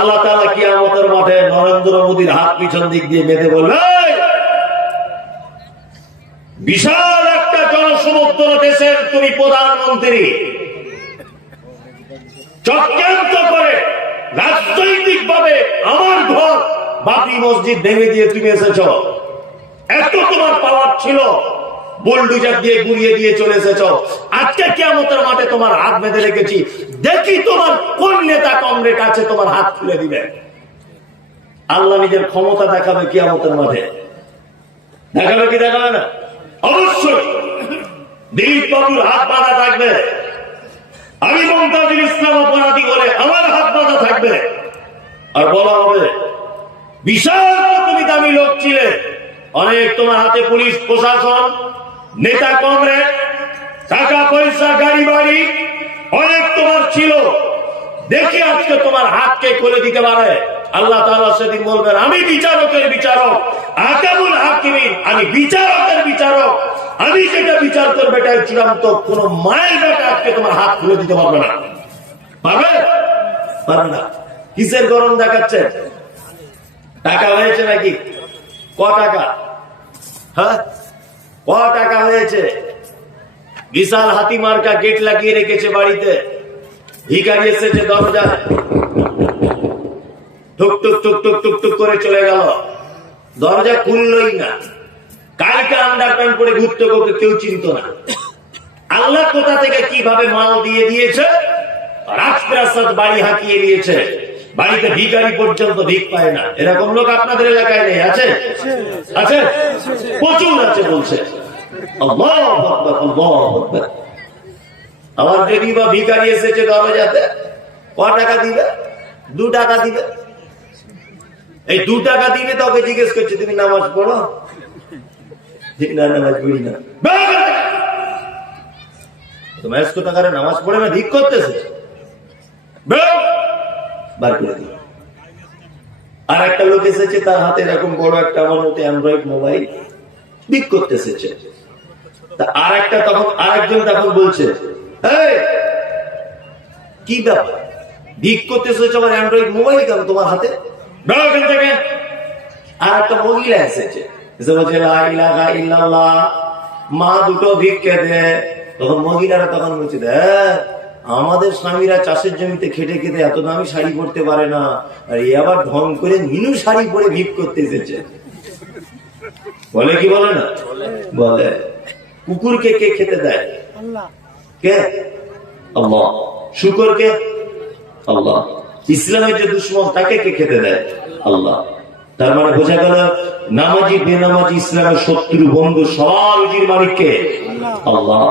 আল্লাহ তালা আমাদের মাঠে নরেন্দ্র মোদীর হাত পিছন দিক দিয়ে বেঁধে বলবে বিশাল একটা জনসমুদ্র দেশের তুমি প্রধানমন্ত্রী। চক্রান্ত করে রাজনৈতিক ভাবে আমার ঘর বাবরি মসজিদ ভেঙে দিয়ে তুমি এসেছ। এত তোমার পাওয়ার ছিল। বুলডুজার দিয়ে গুড়িয়ে দিয়ে চলে এসেছ। আজকে কেমতের মাঠে তোমার হাত বেঁধে রেখেছি। দেখি তোমার কোন নেতা কমরেড আছে, তোমার হাত খুলে দিবে। আল্লাহ নিজের ক্ষমতা দেখাবে কিয়ামতের মাঠে। দেখাবে কি দেখাবে না? অবশ্যই দিলীপ বাবুর হাত বাঁধা থাকবে। আমি মমতাজুল ইসলাম অপরাধী বলে আমার হাত বাঁধা থাকবে। আর বলা হবে, বিশাল তুমি দামি লোক ছিলে। অনেক তোমার হাতে পুলিশ, প্রশাসন নেতা কমরেড টাকা পয়সা গাড়ি বাড়ি অনেক তোমার ছিল। দেখি আজকে তোমার হাতকে খুলে দিতে পারে। আল্লাহ তাআলা সেদিন বলবেন, আমি বিচারকের বিচারক, আকামুল হাকিমিন, আমি বিচারকের বিচারক। আমি যেটা বিচার করবে এটাই চূড়ান্ত। কোন মায়ের বেটা আজকে তোমার হাত খুলে দিতে পারবে না। পারবে? পারবে না। কিসের গরম দেখাচ্ছে? টাকা হয়েছে নাকি? ক টাকা? হ্যাঁ? টাকা হয়েছে? বিশাল হাতি মার্কা গেট লাগিয়ে রেখেছে বাড়িতে। ভিকারি এসেছে টুক টুক টুক টুক টুক করে চলে গেল। দরজা খুললই না। কালকে আন্ডার প্যান্ট পরে ঘুরতে কাউকে কেউ চিনত না। আল্লাহ কোথা থেকে কীভাবে মাল দিয়ে দিয়েছে? রাজপ্রাসাদ বাড়ি হাঁকিয়ে দিয়েছে। বাড়িতে ভিকারি পর্যন্ত ভিক পায় না। এরকম লোক আপনাদের এলাকায় নেই, আছে? আছে? প্রচুর আছে বলছে। আমার যদি বা ভিকারি এসেছে দরজাতে ক টাকা দিবে? দু টাকা দিবে? এই দু টাকা দিবে তো ওকে জিজ্ঞেস করছে, তুমি নামাজ পড়ো? না, নামাজ পড়ি না। তোমার টাকার নামাজ পড়ে না, ভিক করতেছে? বেরো। করে দিল। আর একটা লোক এসেছে তার হাতে এরকম বড় একটা আমার মতো অ্যান্ড্রয়েড মোবাইল ভিক করতে এসেছে। আর একটা তখন আরেকজন তখন বলছে কি ব্যাপার? ভিক করতে এসেছে আমার অ্যান্ড্রয়েড মোবাইল কেন তোমার হাতে? বেরো থেকে। আর একটা মহিলা এসেছে। এসে বলছে "লা ইলাহা মা দুটো ভিক্ষে দে। তখন মহিলারা তখন বলছে "দেখ, আমাদের স্বামীরা চাষের জমিতে খেটে খেতে এত দামি শাড়ি পরতে পারে না আর এ আবার ঢং করে মিনু শাড়ি পরে ভিক করতে এসেছে। বলে কি বলে না? বলে কুকুরকে কে খেতে দেয়? কে? আল্লাহ। শুকরকে আল্লাহ। ইসলামের যে দুশ্মন তাকে কে খেতে দেয়? আল্লাহ। তার মানে বোঝা গেল নামাজি বেনামাজি ইসলামের শত্রু বন্ধু সবার মালিককে। আল্লাহ।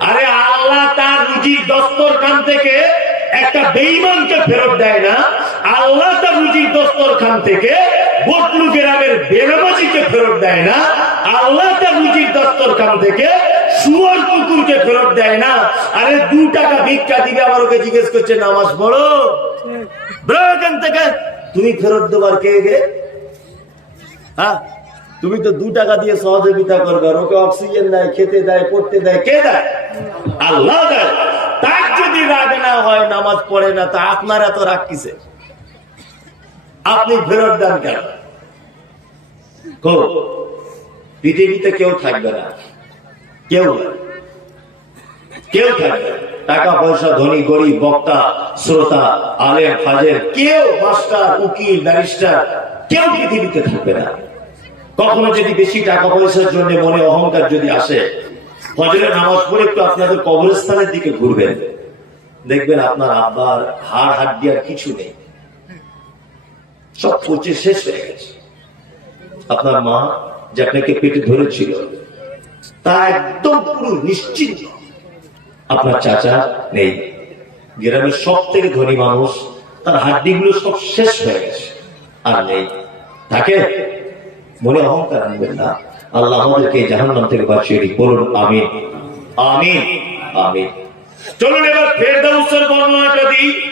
আরে রুজির দস্তর খান থেকে একটা বেইমানকে ফেরত দেয় না, আল্লাহ তার রুজির দস্তর খান থেকে বটলু গ্রামের বেনামাজিকে ফেরত দেয় না, আল্লাহ তার রুজির দস্তর খান থেকে শুয়ার কুকুরকে ফেরত দেয় না। আরে দু টাকা ভিক্ষা দিবে আমার ওকে জিজ্ঞেস করছে, নামাজ পড়ো? বেরো থেকে। তুমি ফেরত দেবার কে গে? হ্যাঁ? তুমি তো দু টাকা দিয়ে সহযোগিতা করবে ওকে অক্সিজেন দেয়, খেতে দেয়, পড়তে দেয়, কে দেয়? আল্লাহ দেয়। তার যদি রাগ না হয়, নামাজ পড়ে না, তা আপনার এত রাগ কিসে? আপনি ফেরত দেন কেন? পৃথিবীতে কেউ থাকবে না। কেউ কেউ থাকবে। টাকা পয়সা, ধনী, গরিব, বক্তা, শ্রোতা, আলেম ফাজের কেউ মাস্টার, উকিল, ব্যারিস্টার, কেউ পৃথিবীতে থাকবে না। কখনো যদি বেশি টাকা পয়সার জন্য মনে অহংকার যদি আসে, ফজরের নামাজ পড়ে একটু আপনাদের কবরস্থানের দিকে ঘুরবেন। দেখবেন আপনার আব্বার হাড় হাড্ডি আর কিছু নেই। সব পচে শেষ হয়ে গেছে। আপনার মা যে আপনাকে পেটে ধরেছিল, তা একদম পুরো নিশ্চিন্ত। আপনার চাচা নেই। গ্রামের সব থেকে ধনী মানুষ, তার হাড্ডিগুলো সব শেষ হয়ে গেছে। আর নেই। তাকে মনে অহংকার আনবেন না আল্লাহ আমাদেরকে জাহান্নাম থেকে বাঁচিয়ে দিক। বলুন আমিন। আমিন। আমিন। চলুন এবার ফেরদাউসের বর্ণনাটা দিই।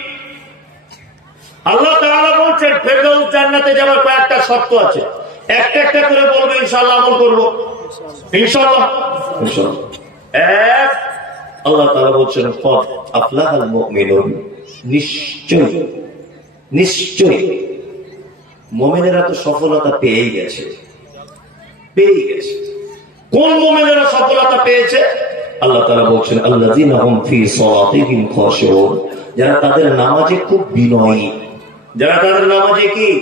আল্লাহ তাআলা বলছেন ফেরদাউস জান্নাতে যাওয়ার কয়েকটা শর্ত আছে। একটা একটা করে বলব ইনশাআল্লাহ আমল করব। ইনশাআল্লাহ। ইনশাআল্লাহ। এক আল্লাহ তাআলা বলছেন কদ আফলাহাল মুমিনুন। নিশ্চয় নিশ্চয়ই। মোমেনেরা তো সফলতা পেয়েই গেছে। পেয়েই গেছে। কোন মোমেনেরা সফলতা পেয়েছে? আল্লাহ তারা বলছেন আল্লাহ যারা তাদের নামাজে খুব বিনয়ী। যারা তাদের নামাজে কি?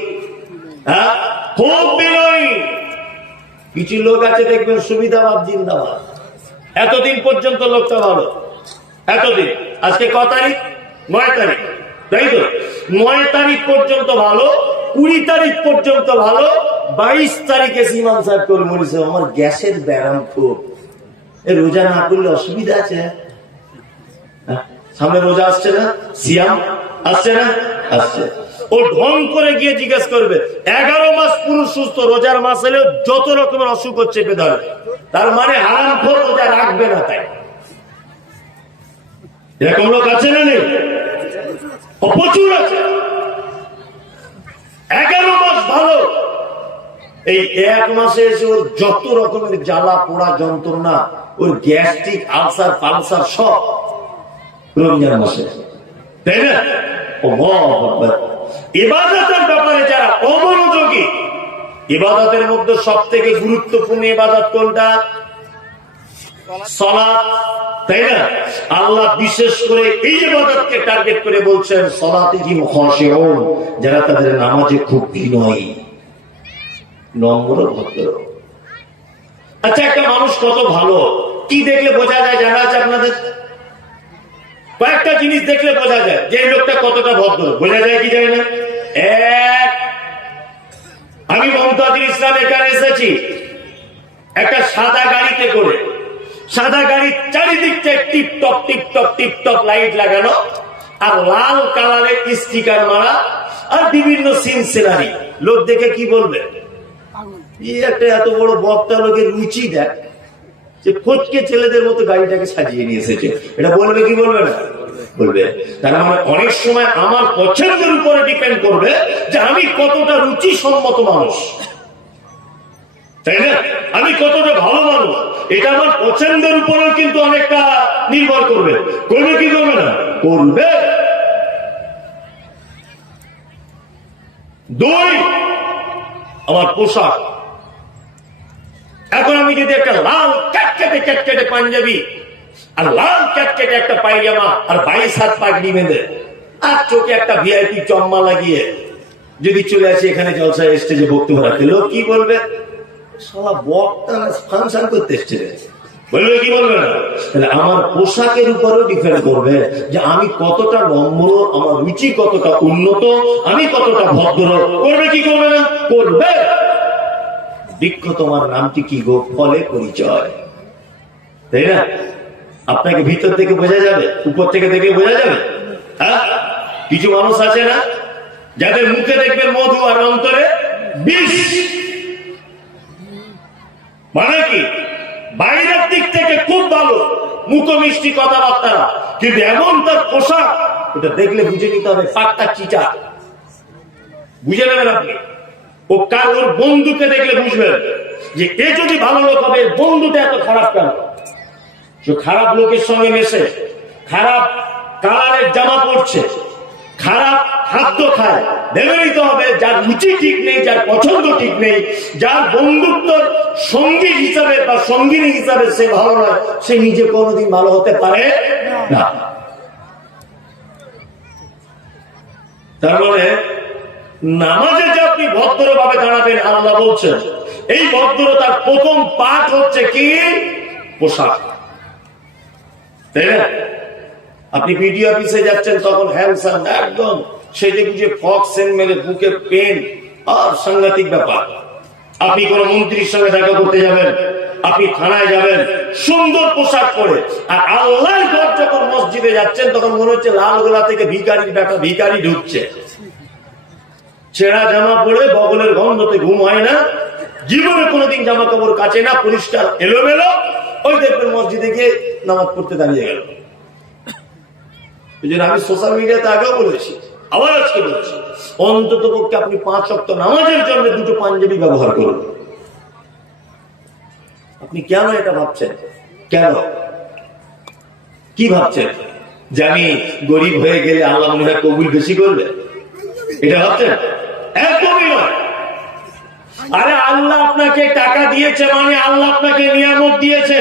হ্যাঁ? খুব বিনয়ী। কিছু লোক আছে, দেখবেন সুবিধাবাদ জিন্দাবাদ। এতদিন পর্যন্ত লোকটা ভালো। এতদিন। আজকে ক তারিখ? নয় তারিখ। তাই তো? নয় তারিখ পর্যন্ত ভালো। কুড়ি তারিখ পর্যন্ত ভালো বাইশ তারিখে সীমান সাহেব করে মরেছে। আমার গ্যাসের ব্যারাম খুব। রোজা না করলে অসুবিধা আছে? হ্যাঁ? সামনে রোজা আসছে না? সিয়াম আসছে না? আসছে। ও ঢং করে গিয়ে জিজ্ঞেস করবে, এগারো মাস পুরুষ সুস্থ, রোজার মাস এলেও যত রকমের অসুখ হচ্ছে বেদর। তার মানে হারাম খোর রোজা রাখবে না তাই। এরকম লোক আছে না নেই? প্রচুর আছে। এগারো মাস ভালো। এই এক মাসে এসে ওর যত রকমের জ্বালা পোড়া যন্ত্রণা, ওর গ্যাস্ট্রিক আলসার পালসার সব রমজান মাসে। তাই না? যারা অমনোযোগী, ইবাদতের মধ্যে সব থেকে গুরুত্বপূর্ণ ইবাদত কোনটা? আচ্ছা মানুষ কত ভালো, কি দেখলে বোঝা যায় জানা আছে আপনাদের? কয়েকটা জিনিস দেখলে বোঝা যায়, যে লোকটা কতটা ভদ্র, বোঝা যায় কি যায় না? এক, আমি মমতাজুল ইসলাম এখানে এসেছি, একটা সাদা গাড়িতে করে। সাদা গাড়ির চারিদিকটা টিপটপ টিপটপ টিপটপ লাইট লাগানো, আর লাল কালারের স্টিকার মারা, আর বিভিন্ন সিন সিনারি লোক দেখে কি বলবে? একটা এত বড় বক্তা লোকের রুচি দেখ, যে ফটকে ছেলেদের মতো গাড়িটাকে সাজিয়ে নিয়ে এসেছে। এটা বলবে কি বলবে না? বলবে। তার মানে অনেক সময় আমার পছন্দের উপরে ডিপেন্ড করবে যে আমি কতটা রুচি সম্মত মানুষ। তাই না? আমি কতটা ভালো মানুষ। এটা আমার পছন্দের উপরেও কিন্তু অনেকটা নির্ভর করবে। করবে কি করবে না? করবে। দুই, আমার পোশাক। এখন আমি যদি একটা লাল ক্যাটকেটে ক্যাটকেটে পাঞ্জাবি আর লাল ক্যাটকেটে একটা পায়জামা আর বাইশ হাত পাগড়ি বেঁধে আর চোখে একটা ভিআইপি চম্মা লাগিয়ে যদি চলে আসি এখানে জলসায় স্টেজে বক্তব্য রাখতে, লোক কি বলবে? সবাই বক্তা ফাংশন করতে এসছে। বলবে কি বলবে না? তাহলে আমার পোশাকের উপরেও ডিপেন্ড করবে যে আমি কতটা নম্র, আমার রুচি কতটা উন্নত, আমি কতটা ভদ্র। করবে কি করবে না? করবে। বৃক্ষ তোমার নামটি কি গো? ফলে পরিচয়। তাই না? আপনাকে ভিতর থেকে বোঝা যাবে? উপর থেকে দেখে বোঝা যাবে? হ্যাঁ? কিছু মানুষ আছে না? যাদের মুখে দেখবেন মধু আর অন্তরে বিষ মানে কি বাইরের দিক থেকে খুব ভালো মুখ মিষ্টি কথাবার্তা কিন্তু এমন তার পোশাক, এটা দেখলে বুঝে নিতে হবে, পাক্কা চিটা বুঝে নেবেন আপনি? ও কার ওর বন্ধুকে দেখলে বুঝবেন যে এ যদি ভালো লোক হবে বন্ধুটা এত খারাপ কেন? খারাপ লোকের সঙ্গে মেশে, খারাপ কালারের জামা পড়ছে খারাপ খাদ্য খায় নিতে হবে যার রুচি ঠিক নেই, যার পছন্দ ঠিক নেই, যার বন্ধুত্ব সঙ্গী হিসাবে বা সঙ্গিনী হিসাবে সে ভালো নয়, সে নিজে কোনোদিন ভালো হতে পারে না। মানে নামাজে যে আপনি দাঁড়াবেন, আল্লাহ বলছেন, এই প্রথম পাঠ হচ্ছে কি? পোশাক। তাই আপনি বিডিও অফিসে যাচ্ছেন, তখন হ্যান্ডসাম একদম সেজে গুজে ফক সেন মেরে বুকে পেন আর সাংঘাতিক ব্যাপার। আপনি কোন মন্ত্রীর সঙ্গে দেখা করতে যাবেন, আপনি থানায় যাবেন, সুন্দর পোশাক পরে, আর আল্লাহর ঘর যখন মসজিদে যাচ্ছেন, তখন মনে হচ্ছে লালগোলা থেকে ভিকারির ব্যাটা ভিকারি ঢুকছে। ছেঁড়া জামা পরে বগলের গন্ধতে ঘুম হয় না, জীবনে কোনোদিন জামা কাপড় কাচে না, পরিষ্কার, এলোমেলো, ওই দেখবেন মসজিদে গিয়ে নামাজ পড়তে দাঁড়িয়ে গেল। আমি সোশ্যাল মিডিয়াতে আগেও বলেছি, আবার আজকে বলেছি। অন্তত পক্ষে আপনি পাঁচ সপ্তাহ নামাজের জন্য দুটো পাঞ্জাবি ব্যবহার করুন। আপনি কেন এটা ভাবছেন? কেন? কি ভাবছেন? যে আমি গরিব হয়ে গেলে আল্লাহ মনে হয় কবুল বেশি করবে? এটা হচ্ছে একদমই নয়। আরে আল্লাহ আপনাকে টাকা দিয়েছে মানে আল্লাহ আপনাকে নিয়ামত দিয়েছে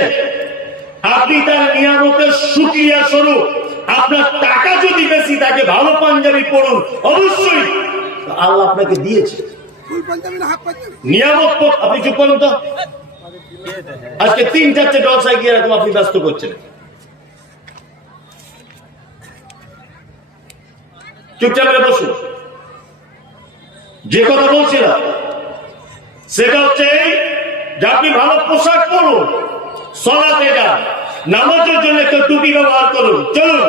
আপনি তার নিয়ামতের সুক্রিয়া স্বরূপ আপনার টাকা যদি বেশি থাকে ভালো পাঞ্জাবি পড়ুন অবশ্যই। আল্লাহ আপনাকে দিয়েছে। না নিয়ামত আপনি চুপ করুন তো। আজকে তিন চারটে জলসায় গিয়ে এরকম আপনি ব্যস্ত করছেন। চুপচাপ করে বসুন। যে কথা বলছিলাম সেটা হচ্ছে এই যে আপনি ভালো পোশাক পরুন সলাতে যান। নামাজের জন্য একটা টুপি ব্যবহার করুন। চলুন।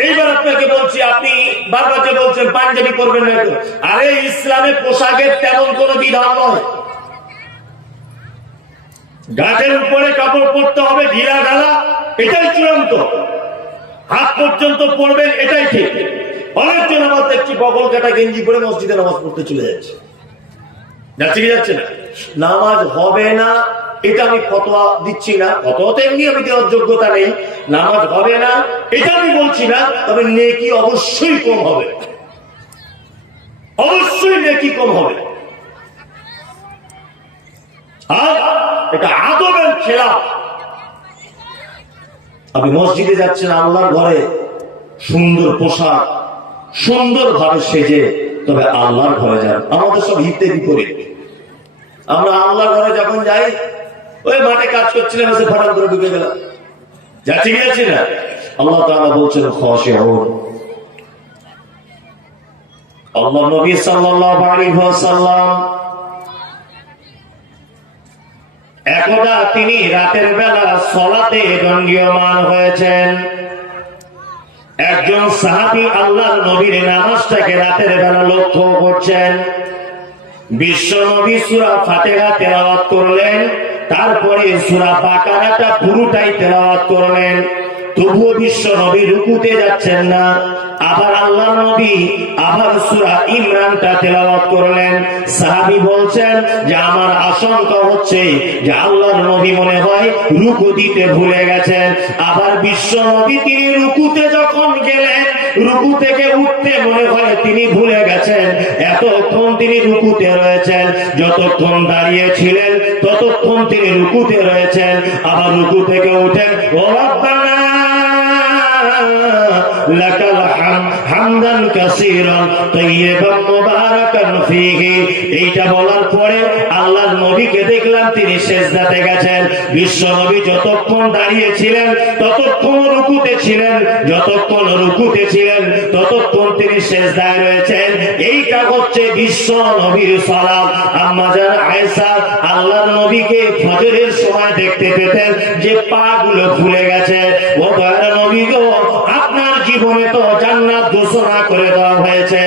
এইবার আপনাকে বলছি, আপনি বারবার যে বলছেন, পাঞ্জাবি পরবেন না? আরে, ইসলামে পোশাকের তেমন কোনো বিধান নয়। গাছের উপরে কাপড় পরতে হবে, ঢিলা ঢালা, এটাই চূড়ান্ত। হাত পর্যন্ত পড়বেন এটাই ঠিক। অনেকজন আমার দেখছি বগল কাটা গেঞ্জি পরে মসজিদে নামাজ পড়তে চলে যাচ্ছে। যাচ্ছে কি যাচ্ছে না? নামাজ হবে না এটা আমি ফতোয়া দিচ্ছি না। ফতোয়া তো এমনি আমি দেওয়ার যোগ্যতা নেই। নামাজ হবে না, এটা আমি বলছি না, তবে নেকি অবশ্যই কম হবে। অবশ্যই নেকি কম হবে। এটা আদবের খেলা। আপনি মসজিদে যাচ্ছেন আল্লাহর ঘরে। সুন্দর পোশাক সুন্দর ভাবে সেজে, তবে আল্লাহর ঘরে যান। আমাদের সব হিতে বিপরীত। আমরা আল্লাহর ঘরে যখন যাই ওই মাঠে কাজ করছিলাম, এসে ফাটান করে ঢুকে গেলাম। যাচ্ছি গিয়েছি না? আল্লাহ তাআলা বলছেন খসে হন আল্লাহ তিনি রাতের বেলা সলাতে দণ্ডীয়মান হয়েছেন। একজন সাহাবি আল্লাহর নবীর নামাজটাকে রাতের বেলা লক্ষ্য করছেন। বিশ্ব নবী সুরা তেলাওয়াত করলেন। তারপরে সুরা বাকারাটা পুরোটাই তেলাওয়াত করলেন। তবুও বিশ্ব নবী রুকুতে যাচ্ছেন না। আবার আল্লাহ নবী আবার সুরা ইমরানটা তেলাওয়াত করলেন। সাহাবি বলছেন যে, আমার আশঙ্কা হচ্ছে যে, আল্লাহর নবী মনে হয় রুকু দিতে ভুলে গেছেন। আবার বিশ্ব নবী তিনি রুকুতে যখন গেলেন, রুকু থেকে উঠতে মনে হয় তিনি ভুলে গেছেন। এতক্ষণ তিনি রুকুতে রয়েছেন। যতক্ষণ দাঁড়িয়ে ছিলেন, ততক্ষণ তিনি রুকুতে রয়েছেন। আবার রুকু থেকে উঠেন, ও রব্বানা কাসীরান এইটা বলার পরে আল্লাহর নবীকে দেখলাম তিনি সেজদাতে গেছেন। বিশ্ব নবী যতক্ষণ দাঁড়িয়ে ততক্ষণ রুকুতে ছিলেন, যতক্ষণ রুকুতে ছিলেন, ততক্ষণ তিনি সেজদায় রয়েছেন। এইটা হচ্ছে বিশ্ব নবীর সালাম। আম্মাজান আয়েশা, আল্লাহর নবীকে ফজরের সময় দেখতে পেতেন, যে পা গুলো ভুলে গেছে। ও দয়ার নবী গো আপনার জীবনে তো জান্নাত ঘোষণা করে দেওয়া হয়েছে।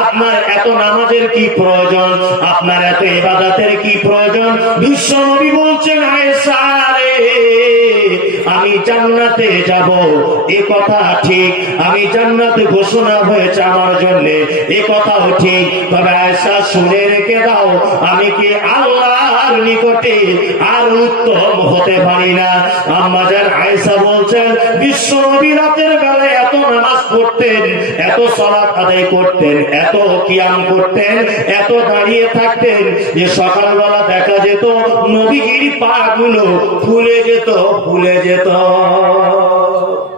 আপনার এত নামাজের কি প্রয়োজন? আপনার এত ইবাদতের কি প্রয়োজন? বিশ্ব নবী বলছেন, আয়েশা আমি জান্নাতে যাব। এ কথা ঠিক। আমি জান্নাতে ঘোষণা হয়েছে আমার জন্য। এ কথাও ঠিক। তবে আয়সা শুনে রেখে দাও, আমি কি আল্লাহর নিকটে আর উত্তম হতে পারি না? আম্মাজান আয়সা বলছেন, বিশ্ব নবী রাতের বেলায় এত নামাজ পড়তেন, এত সলাৎ আদায় করতেন, এত কিয়াম করতেন, এত দাঁড়িয়ে থাকতেন যে সকালবেলা দেখা যেত নবীগির পা গুলো ফুলে যেত ফুলে যেত। দাও